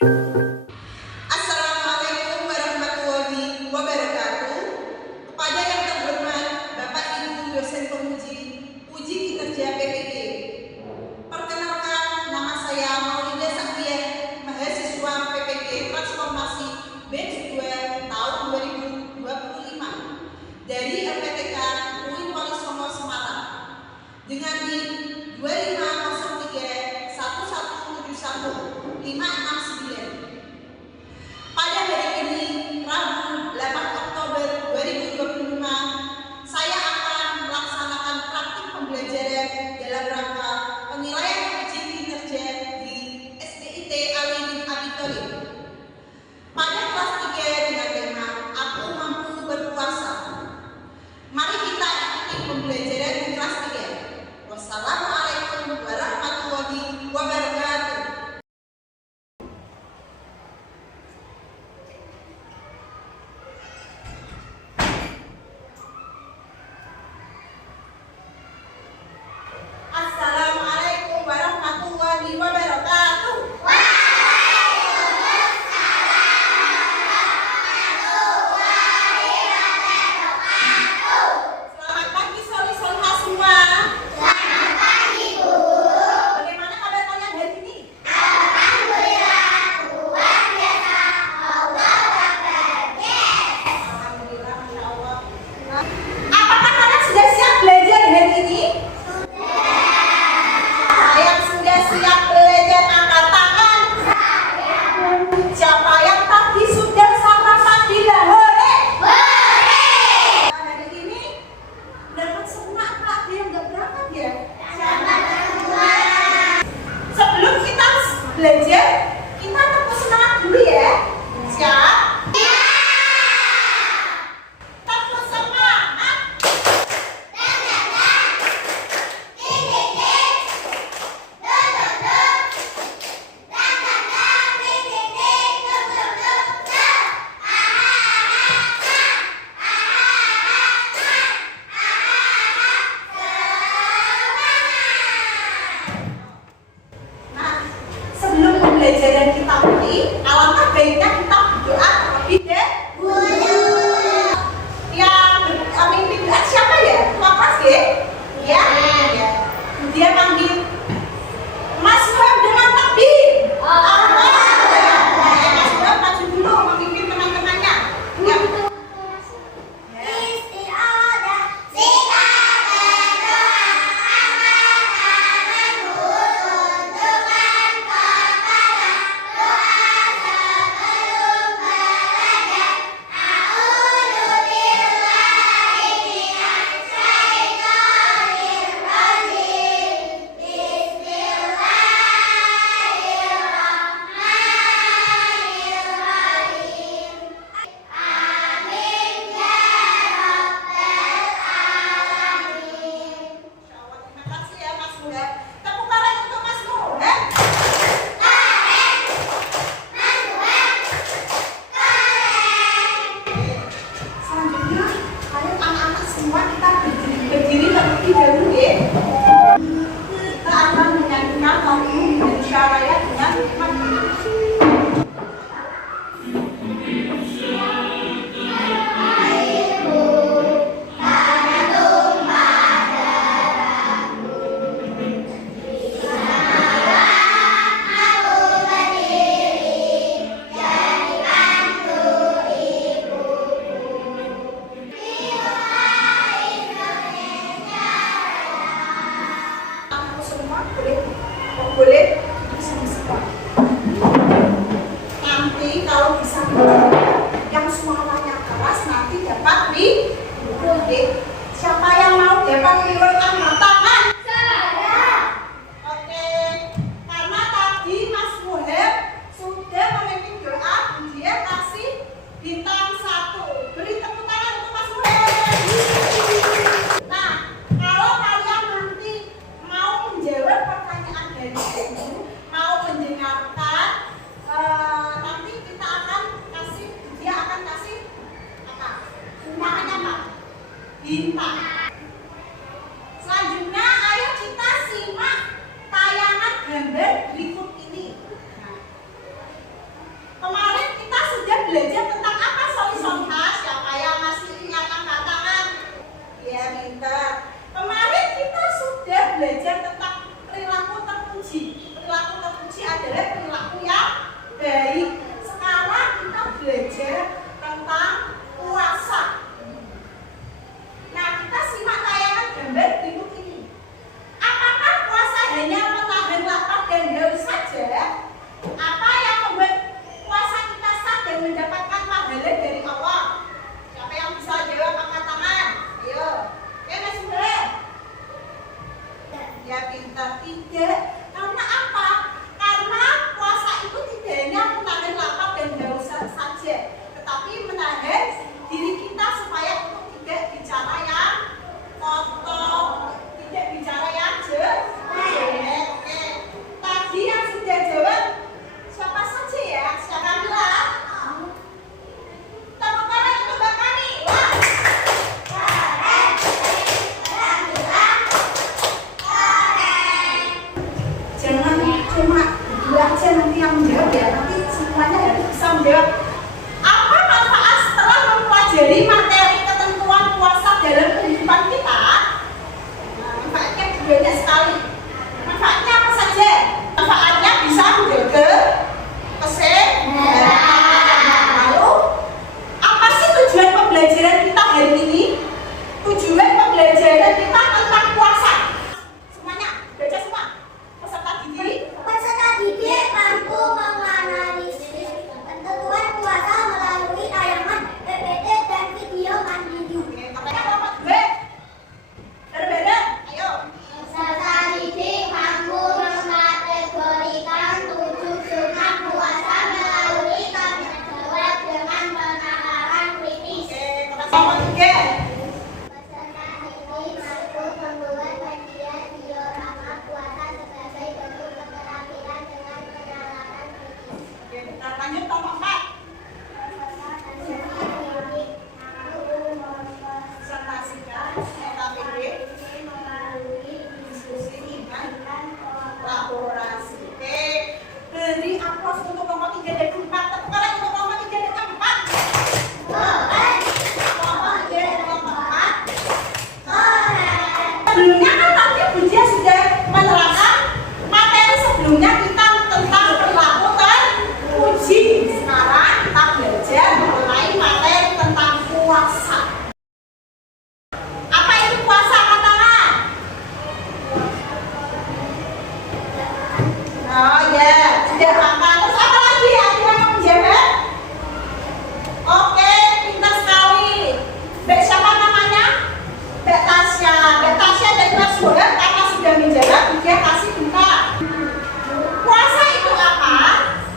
Assalamualaikum warahmatullahi wabarakatuh. Kepada yang terhormat Bapak Ibu dosen penguji uji kinerja PPG. Perkenalkan, nama saya Maulida Saktiah, mahasiswa PPG Transformasi Batch 2 tahun 2025 dari LPTK UIN Walisongo Semarang dengan NIM 2503 1171 569. Pada hari ini, Rabu 8 Oktober 2025, saya akan melaksanakan praktik pembelajaran dalam rangka penilaian uji kinerja di SDIT Ali bin Abi Thalib. Pada kelas 3 dengan tema Aku Mampu Berpuasa. Mari kita ikuti pembelajaran di kelas 3. Wassalamualaikum warahmatullahi wabarakatuh. Assalamualaikum warahmatullahi wabarakatuh. Selamat pagi Soli-Solha semua. Selamat pagi, Bu. Bagaimana kabar kalian hari ini? Alhamdulillah, luar biasa. Allah Akbar. Yes. Alhamdulillah, Masya Allah. Apakah kalian sudah siap belajar hari ini? Yang sudah siap belajar angkat tangan. Siapa yang tadi sudah sarapan bilang hore? Hari ini dapat semua apa? Ada yang nggak berangkat ya? Sebelum kita belajar, kita tepuk semangat dulu ya. Siap? Tepuk semangat. Nah, sebelum pembelajaran kita mulai, alangkah baiknya kita berdoa terlebih dahulu. Yang mimpin doa siapa ya? Ketua kelas ya? Ya. Dia panggil Mas Wahab dengan takbir. Allahu Akbar. Mas Wahab maju dulu memimpin teman-temannya. Ya. Istiadah, sikap berdoa, amanah menguntungkan kepada doa sebelum belajar. A'udzu billahi minasy syaithanir rajim. Bismillahirrahmanirrahim. Amin ya rabbal alamin. Insya Allah, terima kasih ya Mas Wahab. Tepuk tangan untuk Mas Wahab. Selanjutnya, ayo anak-anak semua kita berdiri terlebih dahulu ya. Kita akan menyanyikan lagu Indonesia Raya dengan hikmat. Aku semua boleh bisa. Nanti kalau bisa yang suaranya keras nanti dapat dipukul deh. Siapa yang mau dapat menurunkan tangan? Oke, karena tadi Mas Wahab sudah memimpin doa, dia kasih bintang 1. Beri tepuk tangan untuk Mas Wahab. Nah, kalau kalian nanti mau menjawab pertanyaan dari ibu, mau mendengarkan, nanti kita akan kasih, dia akan kasih apa? Namanya apa? Bintang. Selanjutnya, ayo kita simak tayangan gambar berikut ini. Nah, Baik, sekarang kita belajar tentang puasa. Nah, kita simak tayangan gambar berikut ini. Apakah puasa hanya menahan lapar dan haus saja? Apa yang membuat puasa kita sah dan mendapatkan pahala dari Allah? Siapa yang bisa jawab angkat tangan? Ayo. Oke, Mas Bule. Ya, pintar. Tidak. Karena apa? Karena puasa itu tidak hanya menahan lapar dan haus saja, tetapi menahan diri kita supaya untuk tidak bicara yang kotor, tidak bicara yang jelek. Oke. Tadi yang sudah jawab siapa saja ya? Siapa bilang? Tepuk tangan untuk Mbak Kani. Wah. Jangan cuma berdua aja nanti yang menjawab ya, nanti semuanya harus bisa menjawab. Apa manfaat setelah mempelajari materi ketentuan puasa dalam kehidupan kita? Nah, manfaatnya banyak sekali. Manfaatnya apa saja? Manfaatnya bisa menjaga kesehatan. Lalu, apa sih tujuan pembelajaran kita hari ini? Tujuan pembelajaran kita tentang puasa. Semuanya, baca semua. Peserta didik. Peserta didik mampu menganalisis ketentuan puasa melalui tayangan PPT dan video mandiri. Oke, katanya kelompok gue. Bareng-bareng, ayo. Peserta didik mampu mengkategorikan 7 sunat puasa melalui tanya jawab dengan penalaran kritis. Oke, kata kelompok tiga. Peserta didik mampu membuat media diorama puasa sebagai bentuk keterampilan dengan penalaran kritis. Oke, kita lanjut kelompok empat. Presentasikan KPD diskusi dan laborasi. Oke, beri aplaus untuk kelompok 3 dan 4. Tepuk tangan untuk kelompok 3 dan 4. Kelompok 3 dan kelompok 4. Sebelumnya kan tadi Bu Dia sudah menerangkan materi sebelumnya kita tentang perilaku teruji. Sekarang kita belajar mengenai materi tentang puasa. Apa itu puasa? Angkat tangan. Oh ya, tidak apa. Terus apa lagi? Ada yang mau menjawab? Oke, pintar sekali. Mbak siapa namanya? Mbak Tasya. Mbak Tasya dan Mas Suhab karena sudah menjawab, dia kasih bintang. Puasa itu apa?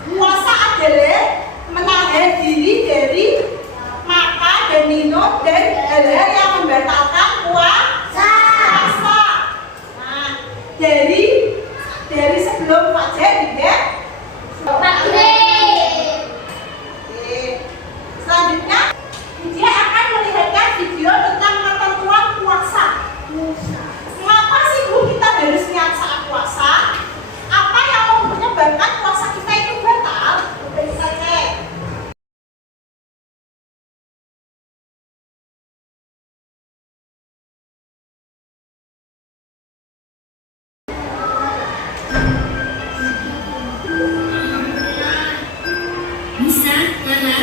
Puasa adalah menahan diri dari makan dan minum dan hal-hal yang membatalkan puasa. Nah, dari sebelum fajar hingga Maghrib. Oke. Selanjutnya, dia akan melihatkan video tentang ketentuan puasa. Mengapa sih Bu kita harus niat saat puasa? Apa yang menyebabkan puasa kita itu batal? Bisa cek. Musa, Lala,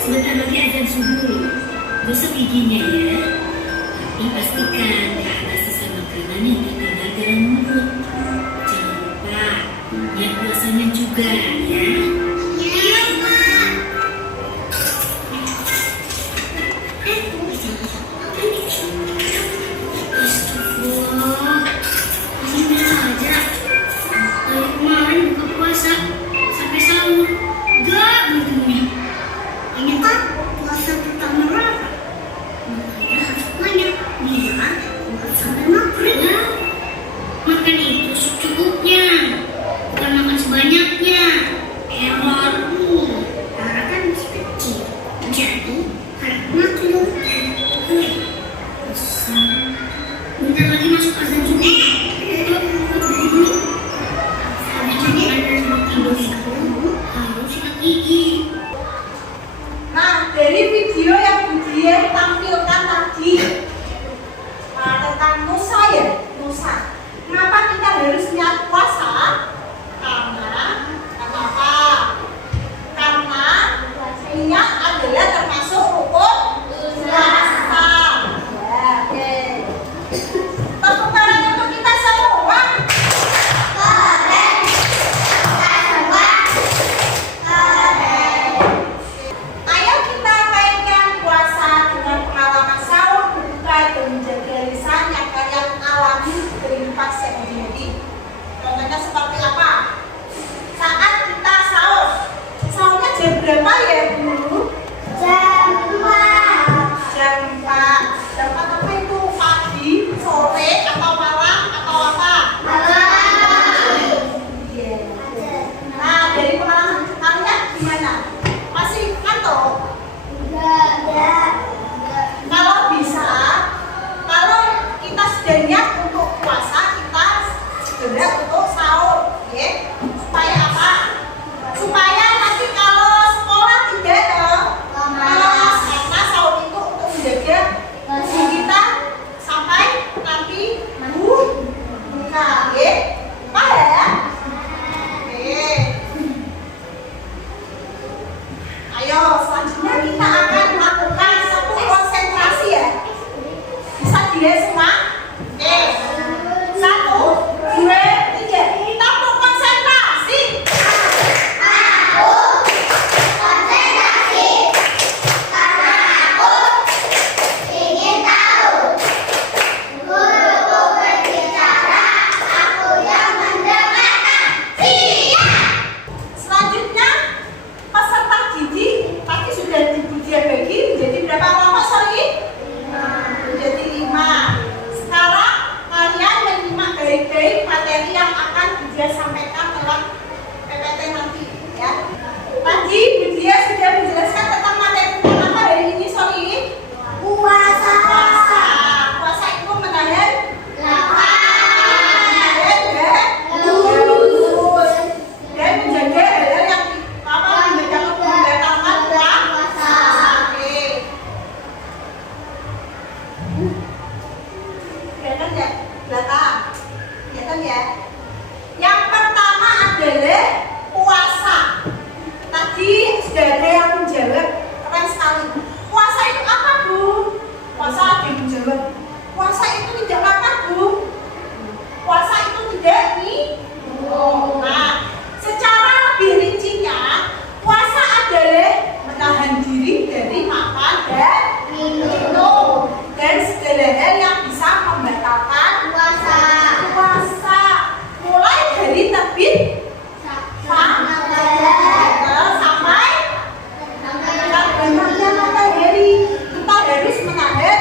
sebentar lagi azan subuh. Gosok giginya ya. Tapi pastikan gak ada sisa makanan yang tertinggal dalam mulut. Jangan lupa, niat puasanya juga ya. Iya, Mak. Astagfirullah, ini biasa aja. Dari kemarin buka puasa sampai sahur, gak berhenti. Ini kan puasa pertama Rafa. Makanya harus banyak biar buat sampai maghrib. Ya, makan itu secukupnya, bukan makan sebanyaknya. jeda untuk sahur, ya. Supaya apa? Supaya nanti kalau sekolah tidak lemas, karena sahur itu untuk menjaga tubuh kita sampai nanti buka, ya. Paham ya? Oke. Ayo, selanjutnya kita akan melakukan satu konsentrasi ya. Bisa dilihat semua? Oke. 1, 2, 3. Kita mau konsentrasi. Aku konsentrasi karena aku ingin tahu. Guruku berbicara, aku yang mendengarkan. Siap. Selanjutnya peserta didik tadi sudah dia bagi menjadi berapa kelompok, sorry? Menjadi 5. Sekarang kalian menyimak baik-baik materi yang akan dia sampaikan lewat PPT nanti, ya. Tadi dia sudah menjelaskan tentang materi tentang apa hari ini, sorry? Puasa. Puasa itu menahan dan menjaga hal-hal yang menjaga membatalkan puasa. Oke. Kelihatan ya? Kelihatan ya? Yang pertama adalah puasa. Tadi sudah ada yang menjawab, keren sekali. Puasa itu apa, Bu? Puasa ada yang menjawab. Puasa itu tidak makan, Bu. Puasa itu tidak minum. Nah, secara lebih rincinya, puasa adalah menahan diri dari makan dan minum dan segala hal yang bisa membatalkan puasa. Mulai dari terbit sampai terbenamnya matahari. Kita harus menahan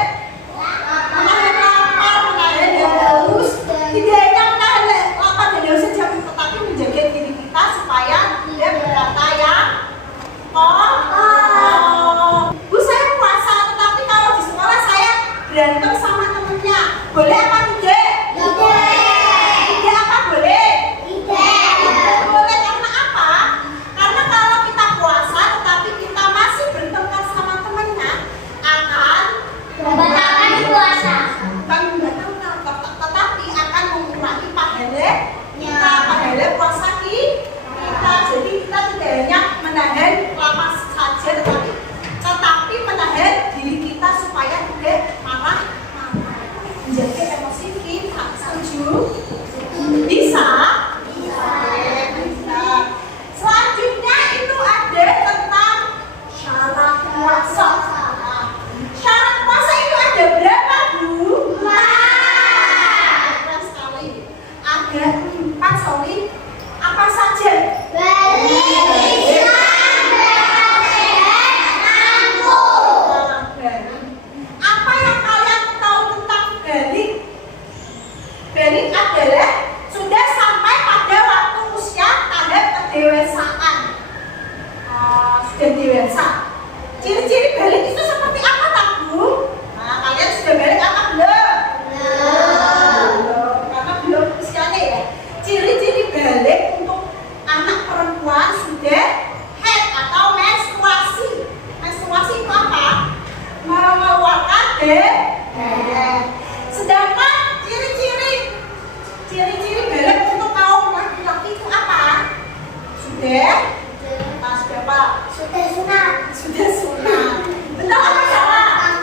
lapar, menahan haus. Tidak hanya menahan lapar dan haus saja, tetapi menjaga diri kita supaya tidak berkata yang Bu, saya puasa, tetapi kalau di sekolah saya berantem sama temennya. Boleh apa tidak? Tidak apa boleh? Boleh, karena apa? Karena kalau kita puasa tetapi kita masih bertengkar sama temennya, akan Membatalkan puasa. bukan membatalkan, tetapi akan mengurangi pahala puasa kita. Jadi kita tidak hanya menahan lapar saja, tetapi menahan diri kita supaya tidak marah, menjaga emosi kita. Setuju? Bisa? Bisa. Selanjutnya itu ada tentang syarat puasa. Nah, syarat puasa itu ada berapa, Bu? 4. Keren sekali. Ada 4, sorry. Apa saja? Apa yang kalian tahu tentang balik? Balik adalah sudah sampai pada waktu usia tahap kedewasaan. Sudah dewasa. Ciri-ciri balik itu seperti apa, tak, Bu? Nah, kalian sudah balik apa belum? Belum. Karena belum usianya ya. Ciri-ciri balik untuk anak perempuan sudah haid atau menstruasi. Menstruasi itu apa? Mengeluarkan darah. Sedangkan ciri-ciri balik untuk kaum laki-laki itu apa? Sudah apa? Sudah sunat. Sudah sunat. Betul apa salah?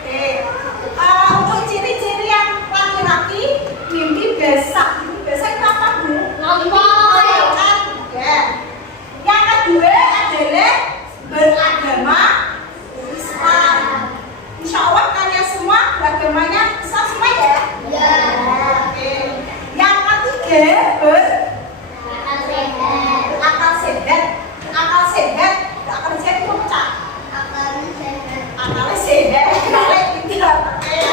Oke. Untuk ciri-ciri yang laki-laki, mimpi basah. Mimpi basah itu apa, Bu? Ngompol. Ya. Yang kedua adalah beragama Islam. Insya Allah kalian semua beragamanya Islam semua ya? Ya. Oke. Yang ketiga akal sehat. Akal sehat itu pecah. Akal sehat. Tidak.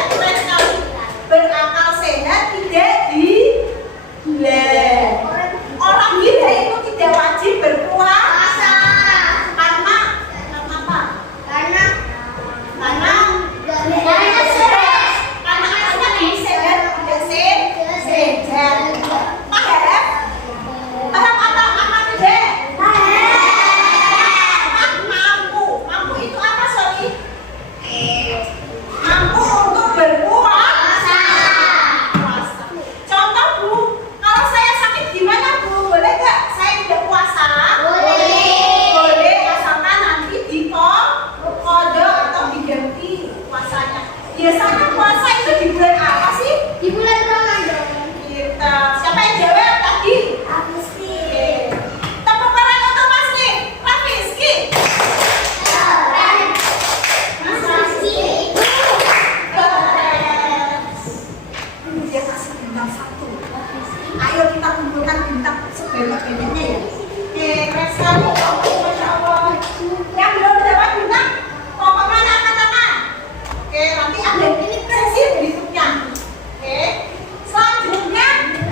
Keren sekali. Berakal sehat tidak gila. Orang gila itu tidak wajib berpuasa. Karena apa? Karena akalnya tidak sehat, tidak sehat. Ayo kita kumpulkan bintang sebanyak-banyaknya ya. Oke, keren sekali. Masya Allah. Yang belum dapat bintang, pokoknya angkat tangan. Oke, nanti ada sesi berikutnya. Oke, selanjutnya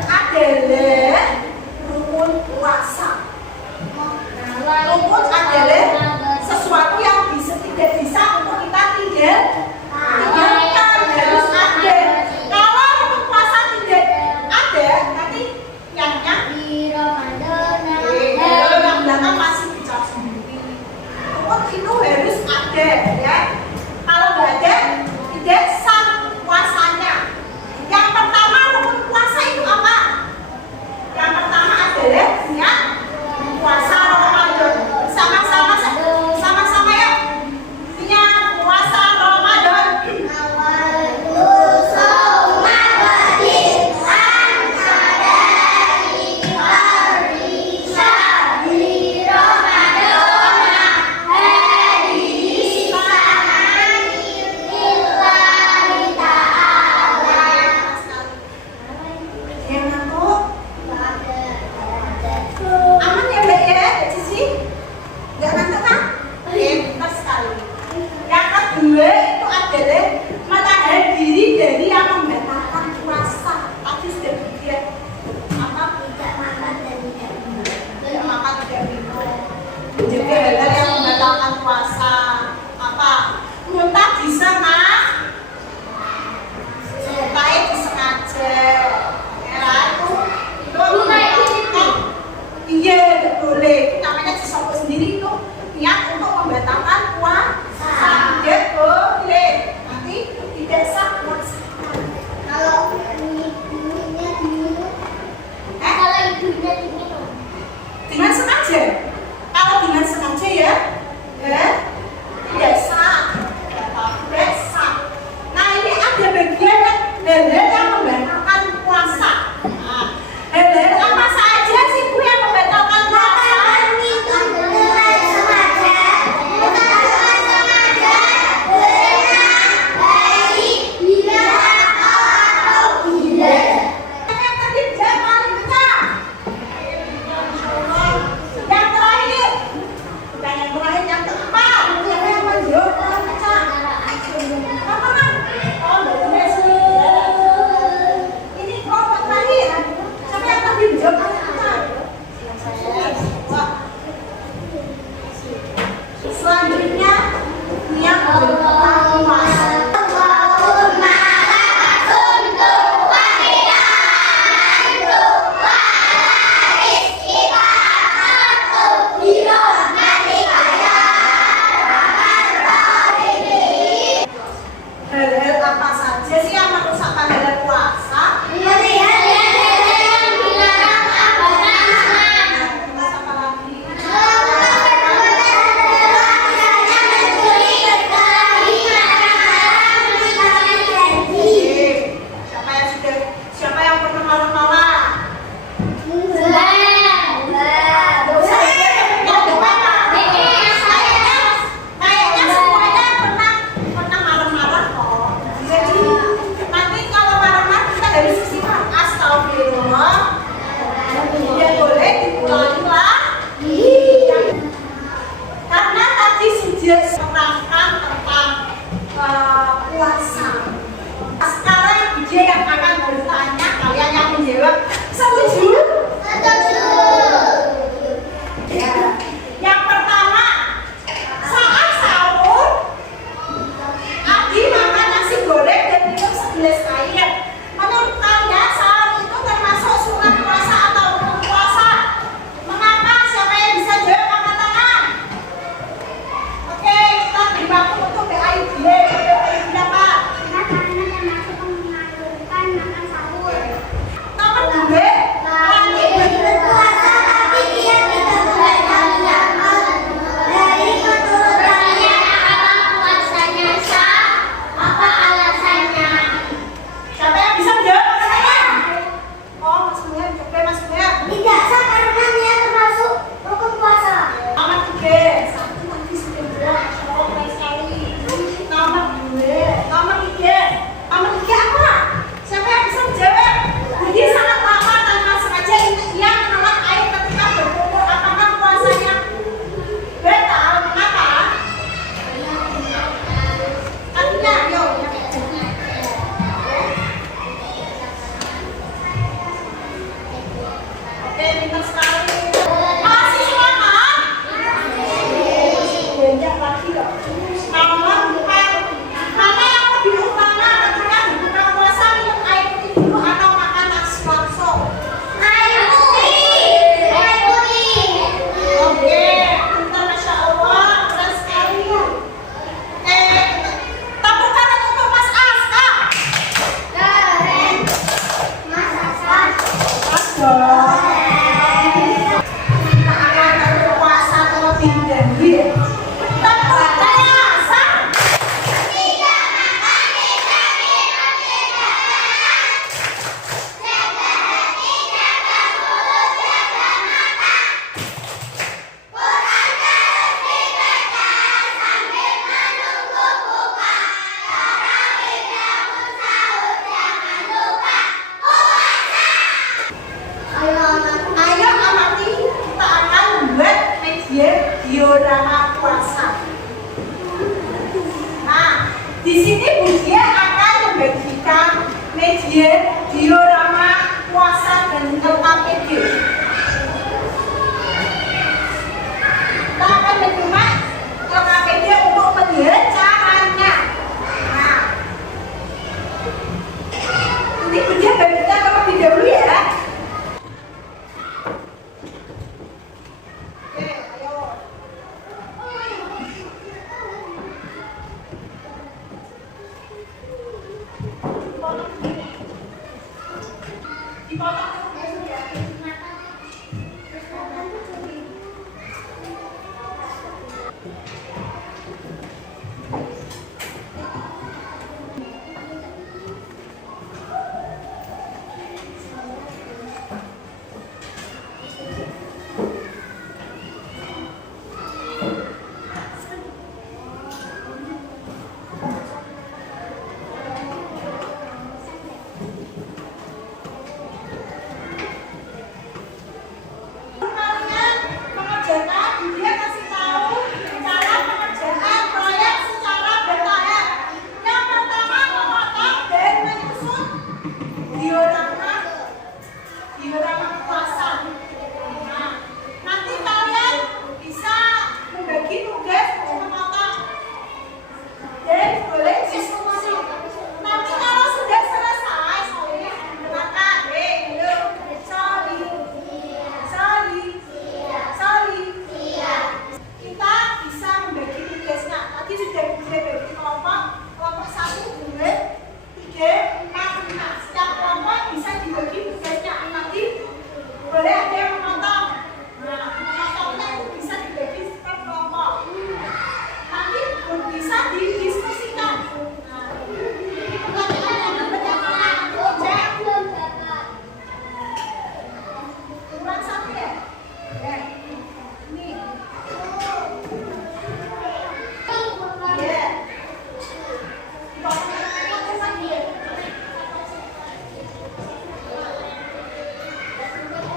adalah rukun puasa. Nah, rukun adalah sesuatu yang tidak bisa untuk kita tinggalkan, harus ada. Kalau rukun puasa tidak ada, nanti yang belakang masih bicara sendiri. Rukun itu harus ada ya. Kalau nggak ada, tidak sah. pintar sekali. Masih semangat? Banyak lagi loh. Nomor 4. Mana yang lebih utama ketika berbuka puasa minum air putih dulu atau makan nasi langsung? Air putih. Air putih. Oke, pintar Masya Allah, keren sekali. Tepuk tangan untuk Mas Aska. Keren. Mas Hasan. Aduh. Kita akan berpuasa terlebih dahulu. Tepuk tangan Asa. Tidak makan, tidak minum, tidak makan. Jaga hati, jaga mulut, jaga mata. Quran terus dibaca sambil menunggu buka. Tarawih bangun sahur, jangan lupa puasa. Ayo amati, kita akan membuat media diorama puasa. Nah, di sini Bu Dia akan membagikan media diorama puasa dan LKPD. Kita akan mencoba LKPD untuk melihat caranya. Nah, ini Bu Dia bagikan terlebih dahulu ya. Oke, ayo. Dipotong dulu ya. Kalian mengerjakan, dia kasih tahu cara pengerjaan proyek secara bertahap. Yang pertama memotong dan menyusun diorama puasa. Nah, nanti kalian bisa membagi tugas untuk memotong dan boleh diskusi. Nanti kalau sudah selesai, maka kita bisa membagi tugasnya. Tadi sudah dibagi kelompok 1, 2, 3, 4, 5. Setiap kelompok bisa dibagi tugasnya. Nanti boleh ada yang memotong. Nah, memotongnya itu bisa dibagi per kelompok. Nanti bisa didiskusikan. Nah, ini pertanyaan yang berjamaah. Cek. Kurang 1 ya? Ya. Ini. Ya.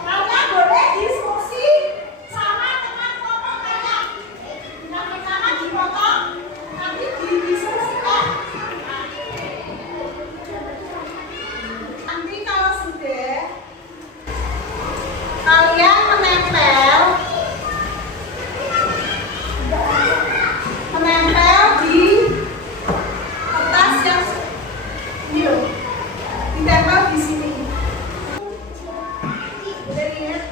Kalian boleh diskusi sama dengan kelompok kalian. Yang pertama dipotong, nanti didiskusikan. Nanti kalau sudah, kalian menempel di kertas yang ini loh, ditempel di sini. Udah lihat?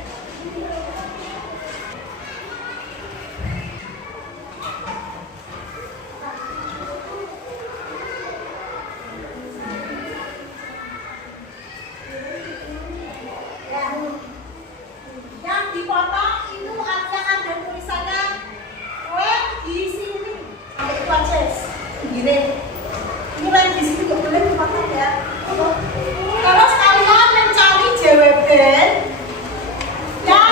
Ya. Yang dipotong itu ada tulisannya lem di sini. Sampai itu aja, gini. Ini lem di sini nggak boleh dipotong ya. Terus kalian mencari jawaban yang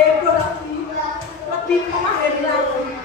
heboh lagi, lebih memahami lagi.